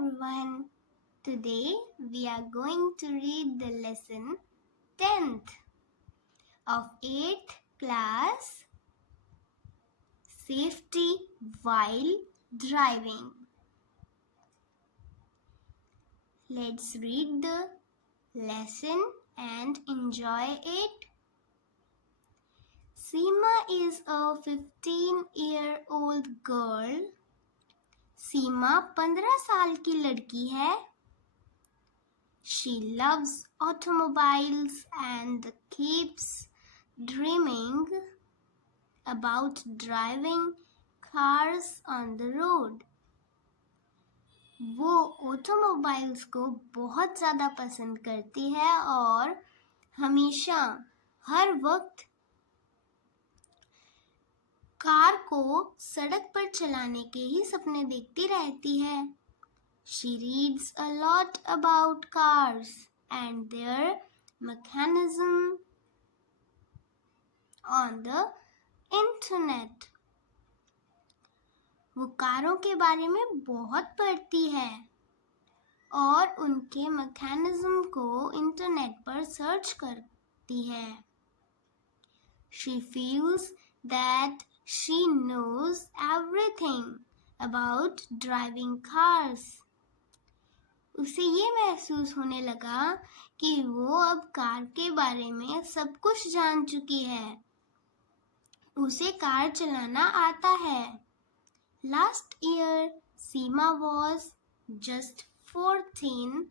everyone. Today we are going to read the lesson 10th of 8th class, Safety While Driving. Let's read the lesson and enjoy it. Seema is a 15-year-old girl. सीमा 15 साल की लड़की है. She loves automobiles and keeps dreaming about driving cars on the road. वो automobiles को बहुत ज़्यादा पसंद करती है और हमेशा हर वक्त कार को सड़क पर चलाने के ही सपने देखती रहती है. She reads a lot about cars and their mechanism on the internet. वो कारों के बारे में बहुत पढ़ती है और उनके मैकेनिज्म को इंटरनेट पर सर्च करती है. She feels that she knows everything about driving cars. उसे ये महसूस होने लगा कि वो अब कार के बारे में सब कुछ जान चुकी है. उसे कार चलाना आता है. Last year, Seema was just 14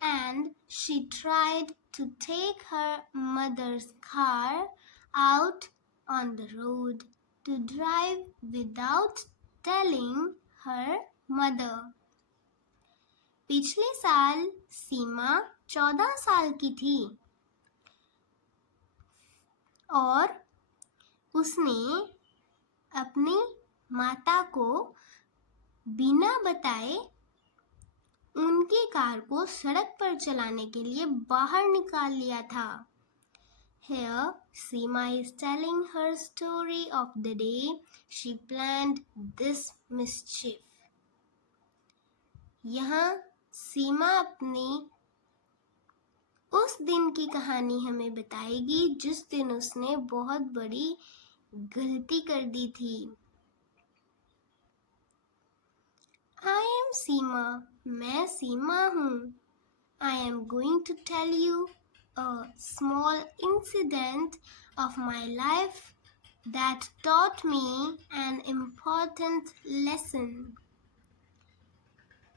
and she tried to take her mother's car out on the road to drive without telling her mother. पिछले साल सीमा 14 साल की थी और उसने अपनी माता को बिना बताए उनकी कार को सड़क पर चलाने के लिए बाहर निकाल लिया था. Here, Seema is telling her story of the day she planned this mischief. यहाँ सीमा अपनी उस दिन की कहानी हमें बताएगी जिस दिन उसने बहुत बड़ी गलती कर दी थी. I am Seema. मैं सीमा हूँ. I am going to tell you a small incident of my life that taught me an important lesson.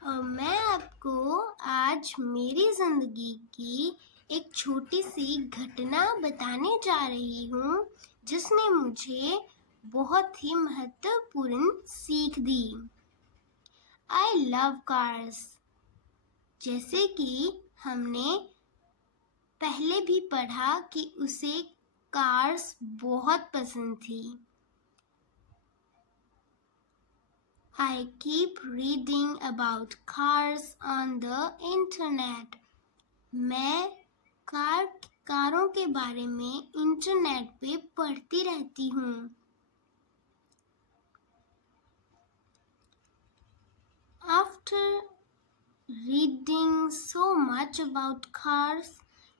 और मैं आपको आज मेरी जिंदगी की एक छोटी सी घटना बताने जा रही हूँ जिसने मुझे बहुत ही महत्वपूर्ण सीख दी. I love cars. जैसे कि हमने पहले भी पढ़ा कि उसे कार्स बहुत पसंद थी. I keep reading about cars on the internet. मैं कारों के बारे में इंटरनेट पे पढ़ती रहती हूँ. After reading so much about cars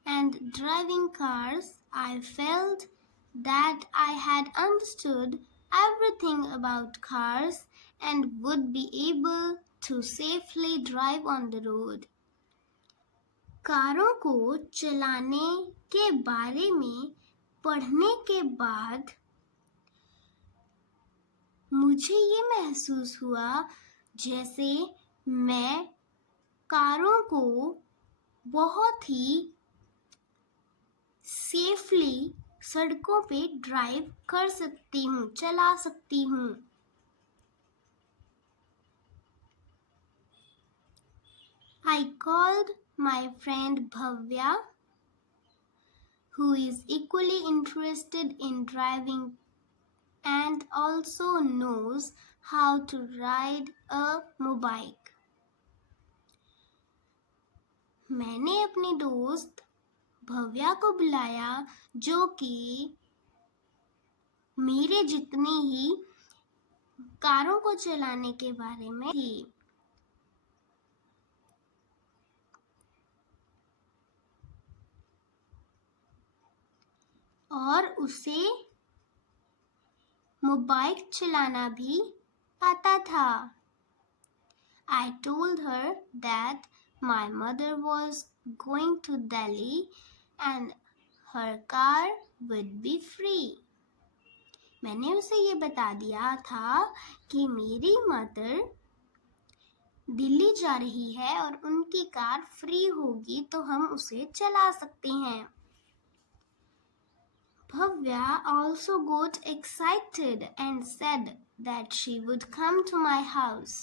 and driving cars, I felt that I had understood everything about cars and would be able to safely drive on the road. कारों को चलाने के बारे में पढ़ने के बाद मुझे ये महसूस हुआ जैसे मैं कारों को बहुत ही सेफली सड़कों पे ड्राइव कर सकती हूँ, चला सकती हूँ. I called my friend Bhavya, who is equally interested in driving and also knows how to ride a motorbike. मैंने अपनी दोस्त भव्या को बुलाया जो कि मेरे जितनी ही कारों को चलाने के बारे में थी. और उसे मोबाइल चलाना भी आता था। I told her that my mother was going to Delhi and her car would be free. मैंने उसे ये बता दिया था कि मेरी मदर दिल्ली जा रही है और उनकी कार फ्री होगी तो हम उसे चला सकते हैं। Bhavya also got excited and said that she would come to my house.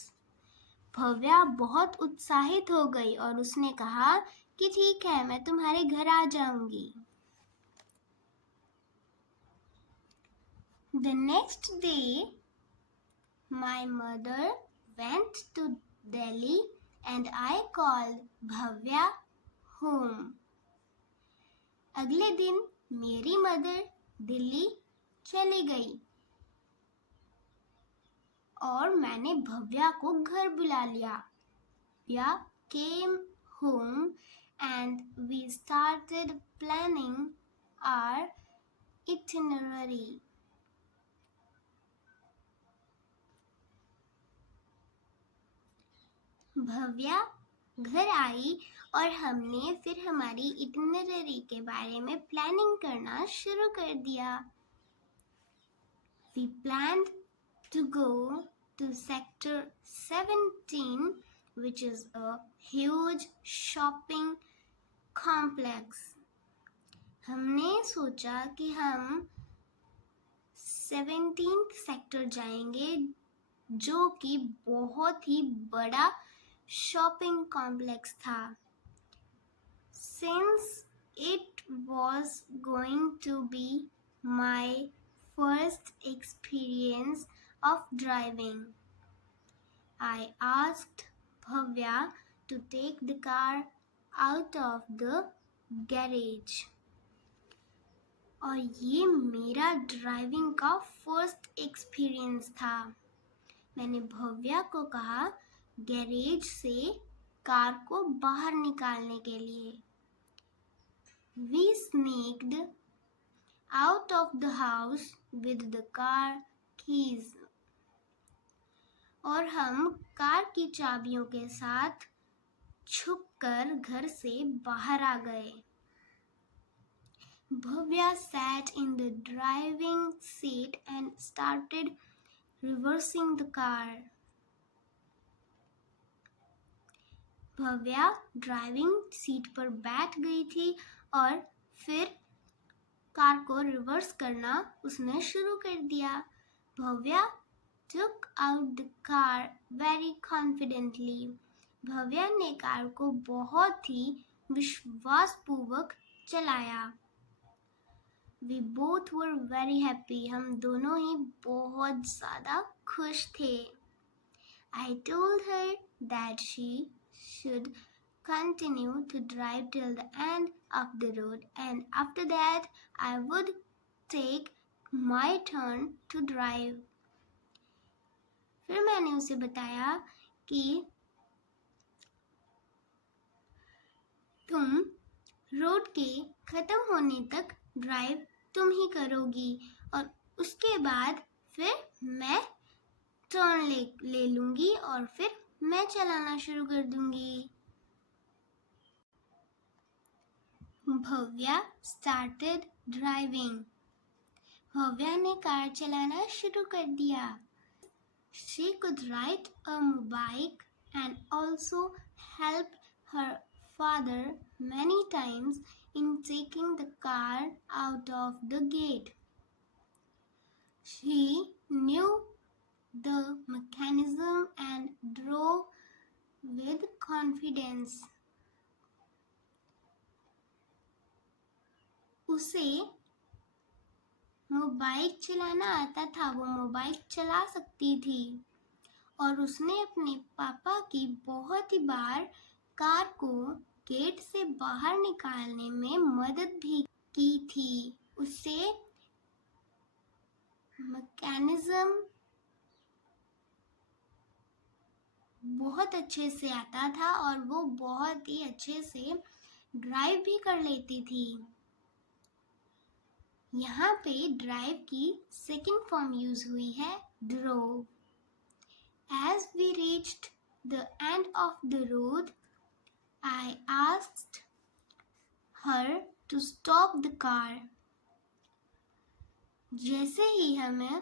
Bhavya बहुत उत्साहित हो गई और उसने कहा कि ठीक है, मैं तुम्हारे घर आ जाऊंगी। The next day, my mother went to Delhi and I called Bhavya home. अगले दिन मेरी मदर दिल्ली चली गई और मैंने भव्या को घर बुला लिया। Bhavya came home and we started planning our itinerary. Bhavya घर आई और हमने फिर हमारी इटिनरी के बारे में प्लानिंग करना शुरू कर दिया। We planned to go to Sector 17, which is a huge shopping complex. हमने सोचा कि हम 17th सेक्टर जाएंगे जो कि बहुत ही बड़ा शॉपिंग कॉम्प्लेक्स था। Since it was going to be my first experience of driving, I asked Bhavya to take the car out of the garage. और ये मेरा ड्राइविंग का फर्स्ट एक्सपीरियंस था। मैंने भव्या को कहा गैरेज से कार को बाहर निकालने के लिए। We sneaked out of the house with the car keys. और हम कार की चाबियों के साथ छुपकर घर से बाहर आ गए। Bhavya sat in the driving seat and started reversing the car. Bhavya driving seat पर बैठ गई थी और फिर कार को रिवर्स करना उसने शुरू कर दिया। Bhavya took out the car very confidently. Bhavya ने कार को बहुत ही विश्वासपूर्वक चलाया। We both were very happy. हम दोनों ही बहुत ज़्यादा खुश थे। I told her that she should continue to drive till the end of the road and after that I would take my turn to drive. फिर मैंने उसे बताया कि तुम रोड के खत्म होने तक ड्राइव तुम ही करोगी और उसके बाद फिर मैं टर्न ले लूंगी और फिर मैं चलाना शुरू कर दूंगी। Bhavya started driving. भव्या ने कार चलाना शुरू कर दिया। She could ride a motorbike and also help her father many times in taking the car out of the gate. She knew the mechanism and drove with confidence. उसे mobile चलाना आता था, वो मोबाइल चला सकती थी और उसने अपने पापा की बहुत ही बार कार को गेट से बाहर निकालने में मदद भी की थी। उसे मैकेनिज्म बहुत अच्छे से आता था और वो बहुत ही अच्छे से ड्राइव भी कर लेती थी। यहाँ पे ड्राइव की सेकंड फॉर्म यूज हुई है drove. As we reached the end of the road, I asked her to stop the car. जैसे ही हमें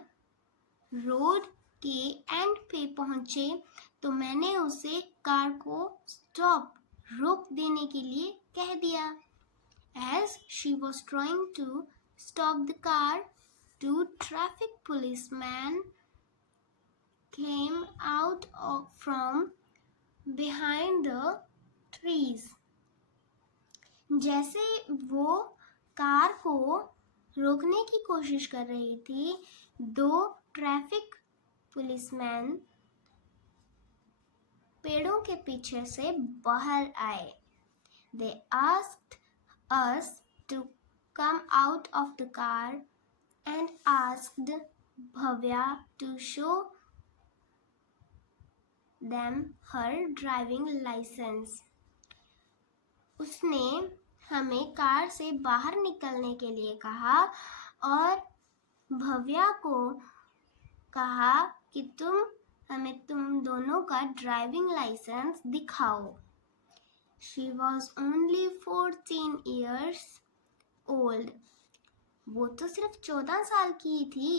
रोड के एंड पे पहुंचे तो मैंने उसे कार को स्टॉप रोक देने के लिए कह दिया. As she was trying to stop the car, two traffic policemen came out from behind the trees. जैसे वो कार को रोकने की कोशिश कर रही थी, दो ट्रैफिक पुलिसमैन पेड़ों के पीछे से बाहर आए. They asked us to come out of the car and asked Bhavya to show them her driving license. उसने हमें कार से बाहर निकलने के लिए कहा और भव्या को कहा कि हमें तुम दोनों का ड्राइविंग लाइसेंस दिखाओ. She was only 14 years old. वो तो सिर्फ 14 साल की थी.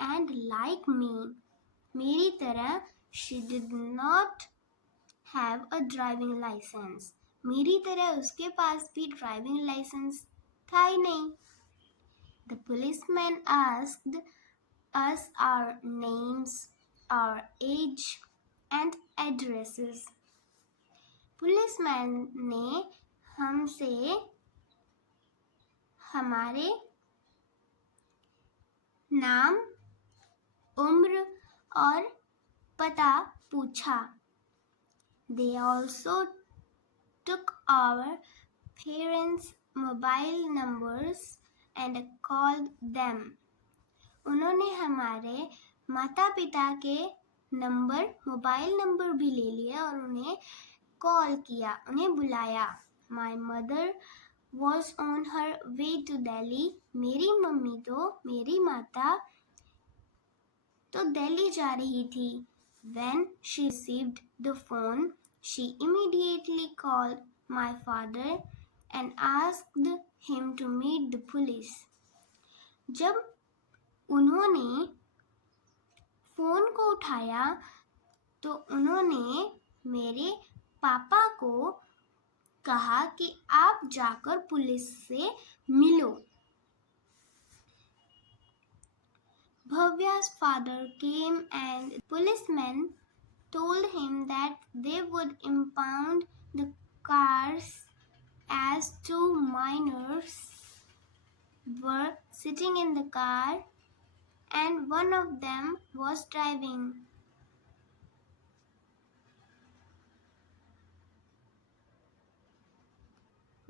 And like me, मेरी तरह she did not have a driving license. मेरी तरह उसके पास भी ड्राइविंग लाइसेंस था ही नहीं. The policeman asked us our names, our age and addresses. Policeman ने हमसे हमारे नाम, उम्र और पता पूछा. They also took our parents' mobile numbers and called them. उन्होंने हमारे माता पिता के मोबाइल नंबर भी ले लिया और उन्हें कॉल किया, उन्हें बुलाया. My mother was on her way to Delhi. मेरी माता तो दिल्ली जा रही थी. When she received the phone, she immediately called my father and asked him to meet the police. जब उन्होंने फोन को उठाया तो उन्होंने मेरे पापा को कहा कि आप जाकर पुलिस से मिलो. Bhavya's father came and policemen told him that they would impound the cars as two minors were sitting in the car and one of them was driving.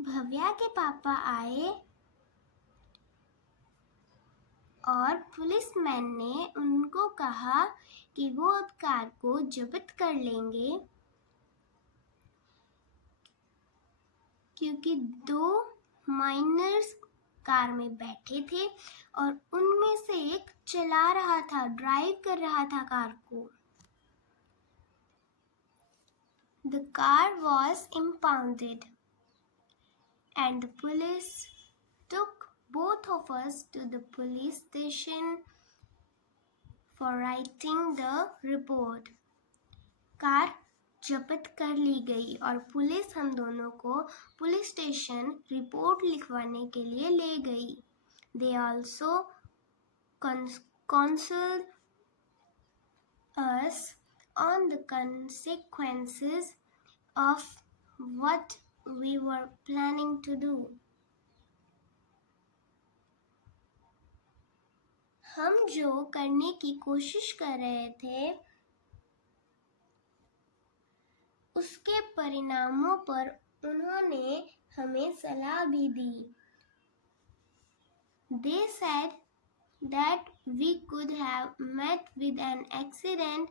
Bhavya के पापा आए और पुलिसमैन ने उनको कहा कि वो अब कार को जब्त कर लेंगे क्योंकि दो माइनर्स कार में बैठे थे और उनमें से एक चला रहा था, ड्राइव कर रहा था कार को. The car was impounded and the police took both of us to the police station for writing the report. Car जब्त कर ली गई और पुलिस हम दोनों को पुलिस स्टेशन रिपोर्ट लिखवाने के लिए ले गई. They also counseled us on the consequences of what we were planning to do. हम जो करने की कोशिश कर रहे थे उसके परिणामों पर उन्होंने हमें सलाह भी दी. They said that we could have met with an accident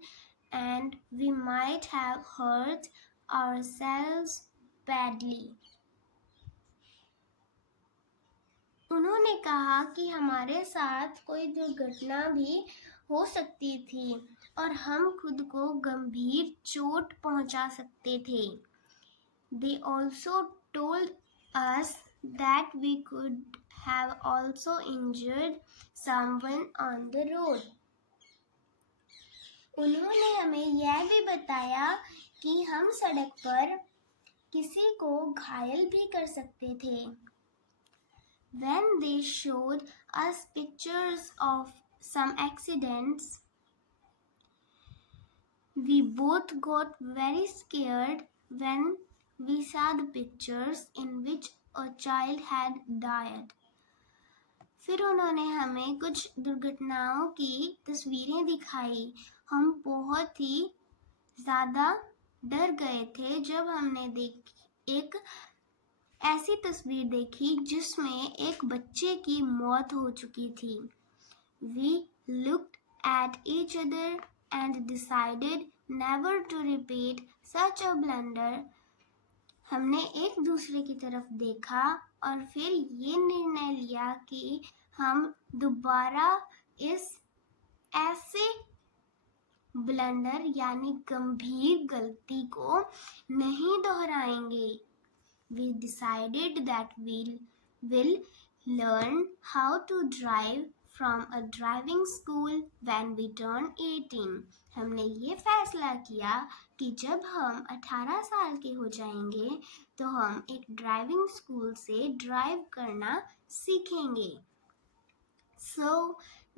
and we might have hurt ourselves badly. उन्होंने कहा कि हमारे साथ कोई दुर्घटना भी हो सकती थी और हम खुद को गंभीर चोट पहुंचा सकते थे। They also told us that we could have also injured someone on the road. उन्होंने हमें यह भी बताया कि हम सड़क पर किसी को घायल भी कर सकते थे। When they showed us pictures of some accidents, we both got very scared when we saw the pictures in which a child had died. फिर उन्होंने हमें कुछ दुर्घटनाओं की तस्वीरें दिखाई। हम बहुत ही ज़्यादा डर गए थे जब हमने एक ऐसी तस्वीर देखी जिसमें एक बच्चे की मौत हो चुकी थी। We looked at each other and decided never to repeat such a blunder. हमने एक दूसरे की तरफ देखा और फिर ये निर्णय लिया कि हम दोबारा इस ऐसे ब्लंडर यानी गंभीर गलती को नहीं दोहराएंगे। We decided that we'll learn how to drive from a driving school when we turn 18. हमने ये फैसला किया कि जब हम 18 साल के हो जाएंगे तो हम एक ड्राइविंग स्कूल से ड्राइव करना सीखेंगे। So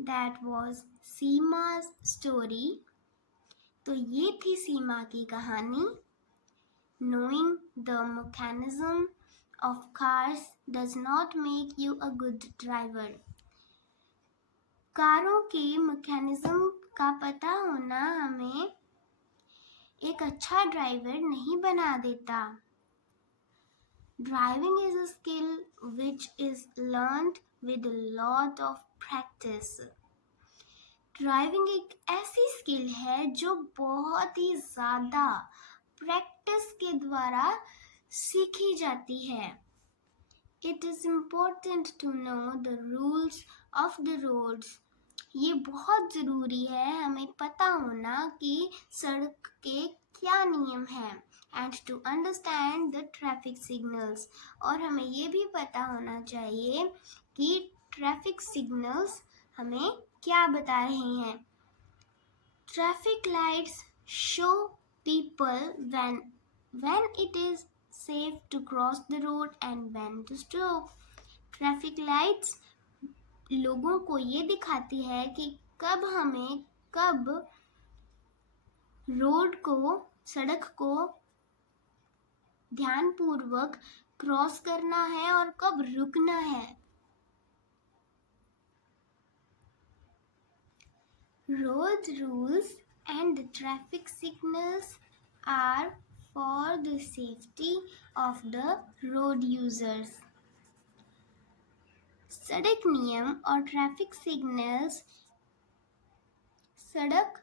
that was Sima's story. तो ये थी सीमा की कहानी। Knowing the mechanism of cars does not make you a good driver. कारों के मैकेनिज्म का पता होना हमें एक अच्छा ड्राइवर नहीं बना देता। Driving is a skill which is learned with a lot of practice. Driving एक ऐसी स्किल है जो बहुत ही ज़्यादा प्रैक्टिस के द्वारा सीखी जाती है। It is important to know the rules of the roads. ये बहुत ज़रूरी है हमें पता होना कि सड़क के क्या नियम हैं and to understand the traffic signals. और हमें ये भी पता होना चाहिए कि ट्रैफिक सिग्नल्स हमें क्या बता रहे हैं। Traffic lights show people when it is safe to cross the road and when to stop. Traffic lights लोगों को ये दिखाती है कि कब रोड को सड़क को ध्यानपूर्वक क्रॉस करना है और कब रुकना है। Road rules and the traffic signals are for the safety of the road users. सड़क नियम और ट्रैफिक सिग्नल्स सड़क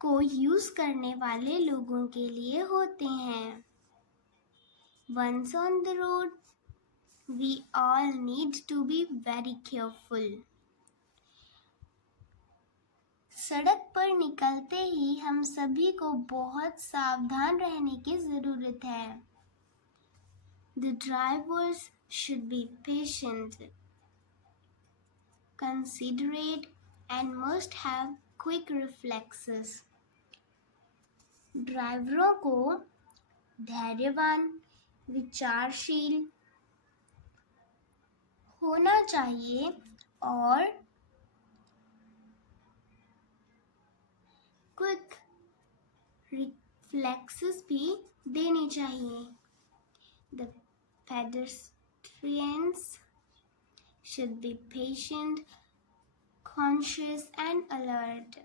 को यूज करने वाले लोगों के लिए होते हैं। Once on the road, we all need to be very careful. सड़क पर निकलते ही हम सभी को बहुत सावधान रहने की ज़रूरत है। The drivers should be patient, considerate, and must have quick reflexes. ड्राइवरों को धैर्यवान, विचारशील होना चाहिए और क्विक रिफ्लेक्सेस भी देनी चाहिए। The pedestrians should be patient, conscious and alert.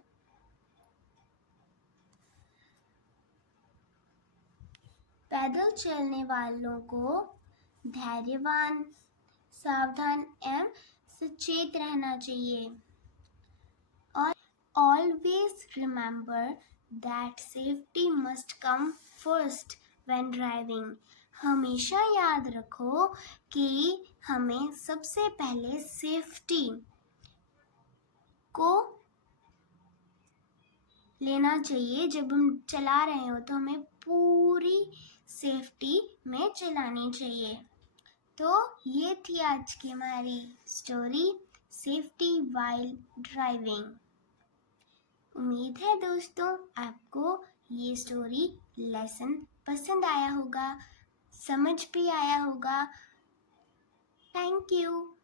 पैदल चलने वालों को धैर्यवान, सावधान एवं सचेत रहना चाहिए। और always remember that safety must come first when driving. हमेशा याद रखो कि हमें सबसे पहले सेफ्टी को लेना चाहिए। जब हम चला रहे हो तो हमें पूरी सेफ्टी में चलानी चाहिए। तो ये थी आज की हमारी स्टोरी, सेफ्टी व्हाइल ड्राइविंग। उम्मीद है दोस्तों आपको ये स्टोरी लेसन पसंद आया होगा, समझ भी आया होगा। Thank you.